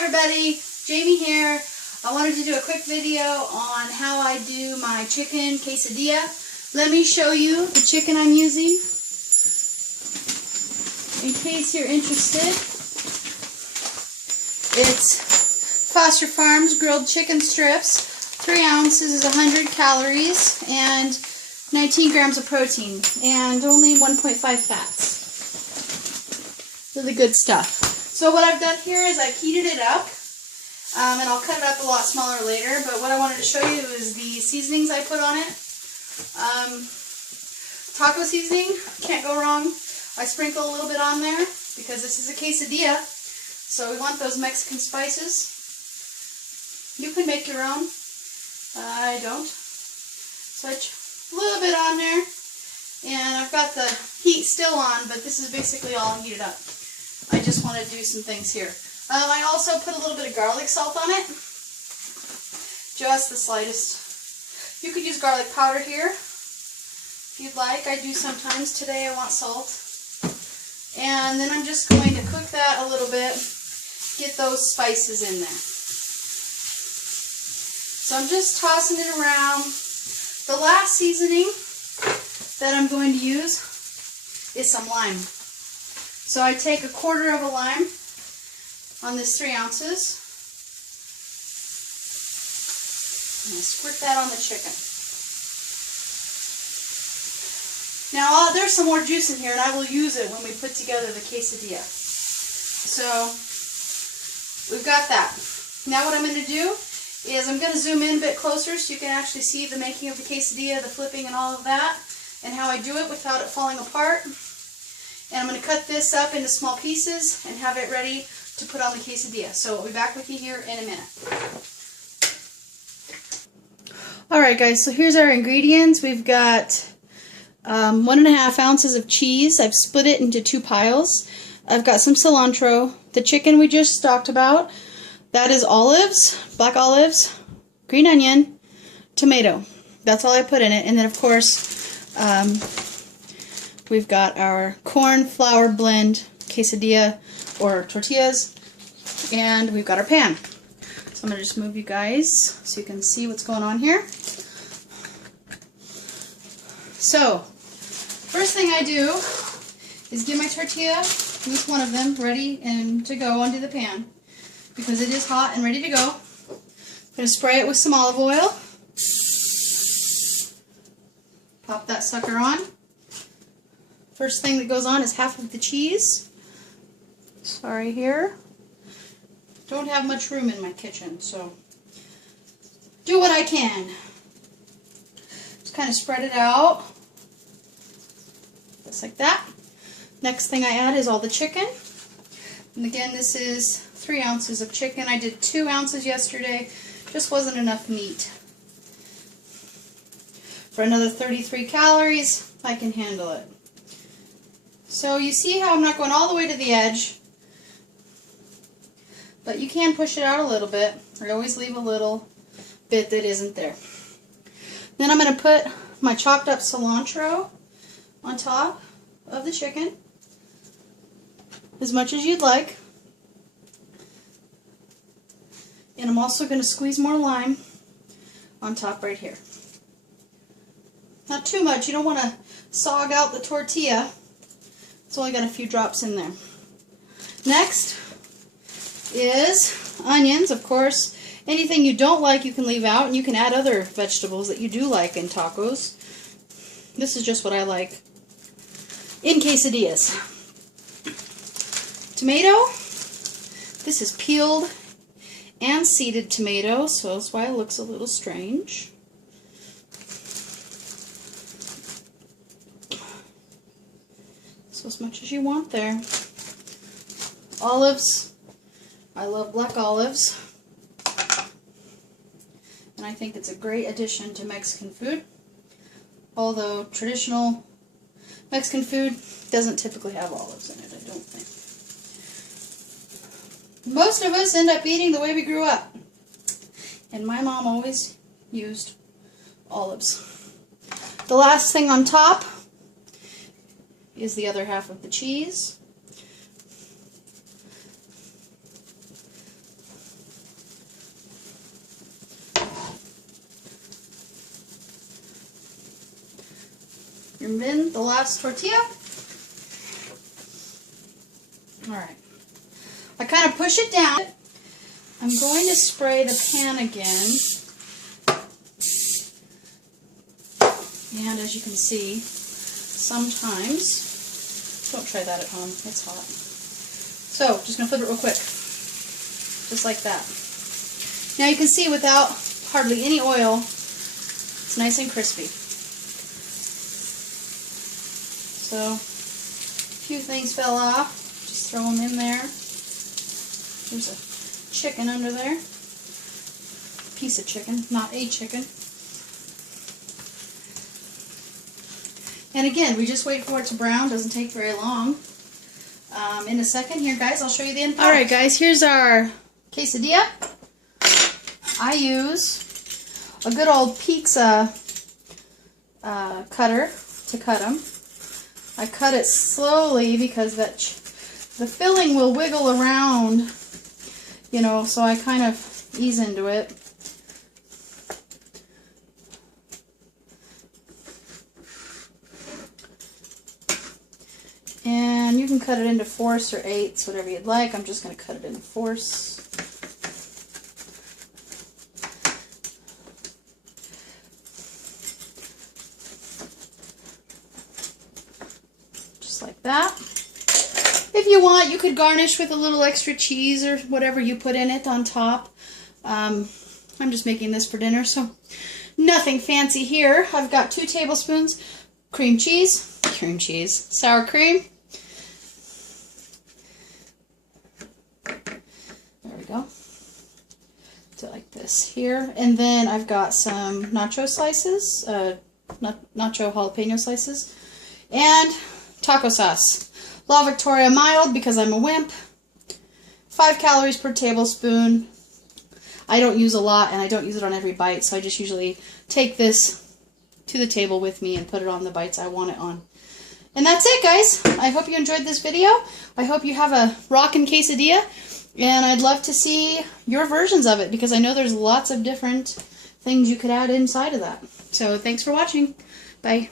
everybody, Jamie here. I wanted to do a quick video on how I do my chicken quesadilla. Let me show you the chicken I'm using in case you're interested. It's Foster Farms grilled chicken strips. 3 ounces is 100 calories and 19 grams of protein and only 1.5 fats. Really good stuff. So what I've done here is I've heated it up, and I'll cut it up a lot smaller later, but what I wanted to show you is the seasonings I put on it. Taco seasoning, can't go wrong. I sprinkle a little bit on there because this is a quesadilla, so we want those Mexican spices. You can make your own. I don't. So I put a little bit on there, and I've got the heat still on, but this is basically all heated up. I just want to do some things here. I also put a little bit of garlic salt on it. Just the slightest. You could use garlic powder here if you'd like. I do sometimes. Today I want salt. And then I'm just going to cook that a little bit. Get those spices in there. So I'm just tossing it around. The last seasoning that I'm going to use is some lime. So I take 1/4 of a lime on this 3 ounces, and I squirt that on the chicken. Now there's some more juice in here, and I will use it when we put together the quesadilla. So we've got that. Now what I'm going to do is I'm going to zoom in a bit closer so you can actually see the making of the quesadilla, the flipping and all of that, and how I do it without it falling apart. And I'm going to cut this up into small pieces and have it ready to put on the quesadilla. So I'll be back with you here in a minute. Alright guys, so here's our ingredients. We've got 1.5 ounces of cheese. I've split it into 2 piles. I've got some cilantro. The chicken we just talked about. That is olives, black olives, green onion, tomato. That's all I put in it. And then of course, we've got our corn flour blend quesadilla or tortillas, and we've got our pan. So I'm going to just move you guys so you can see what's going on here. So, first thing I do is get my tortilla, each one of them, ready and to go onto the pan because it is hot and ready to go. I'm going to spray it with some olive oil. Pop that sucker on. First thing that goes on is half of the cheese. Sorry here. Don't have much room in my kitchen, so do what I can. Just kind of spread it out. Just like that. Next thing I add is all the chicken. And again, this is 3 ounces of chicken. I did 2 ounces yesterday. Just wasn't enough meat. For another 33 calories, I can handle it. So you see how I'm not going all the way to the edge, but you can push it out a little bit. I always leave a little bit that isn't there. Then I'm going to put my chopped up cilantro on top of the chicken, as much as you'd like. And I'm also going to squeeze more lime on top right here. Not too much. You don't want to sog out the tortilla. It's only got a few drops in there. Next is onions, of course. Anything you don't like you can leave out, and you can add other vegetables that you do like in tacos. This is just what I like in quesadillas. Tomato. This is peeled and seeded tomato, so that's why it looks a little strange. So as much as you want there. Olives. I love black olives. And I think it's a great addition to Mexican food. Although traditional Mexican food doesn't typically have olives in it, I don't think. Most of us end up eating the way we grew up. And my mom always used olives. The last thing on top is the other half of the cheese. And then the last tortilla. Alright. I kind of push it down. I'm going to spray the pan again. And as you can see, sometimes, don't try that at home, it's hot. So, just going to flip it real quick. Just like that. Now you can see without hardly any oil, it's nice and crispy. So, a few things fell off. Just throw them in there. There's a chicken under there. Piece of chicken, not a chicken. And again, we just wait for it to brown. Doesn't take very long. In a second here, guys, I'll show you the end product. Alright, guys, here's our quesadilla. I use a good old pizza cutter to cut them. I cut it slowly because the filling will wiggle around, you know, so I kind of ease into it. And you can cut it into fourths or eighths, whatever you'd like. I'm just going to cut it into fourths. Just like that. If you want, you could garnish with a little extra cheese or whatever you put in it on top. I'm just making this for dinner, so nothing fancy here. I've got 2 tablespoons cream cheese, sour cream. There we go. Do it like this here. And then I've got some nacho slices, nacho jalapeno slices, and taco sauce. La Victoria mild because I'm a wimp. 5 calories per tablespoon. I don't use a lot and I don't use it on every bite, so I just usually take this to the table with me and put it on the bites I want it on. And that's it, guys. I hope you enjoyed this video. I hope you have a rockin' quesadilla, and I'd love to see your versions of it because I know there's lots of different things you could add inside of that. So thanks for watching. Bye.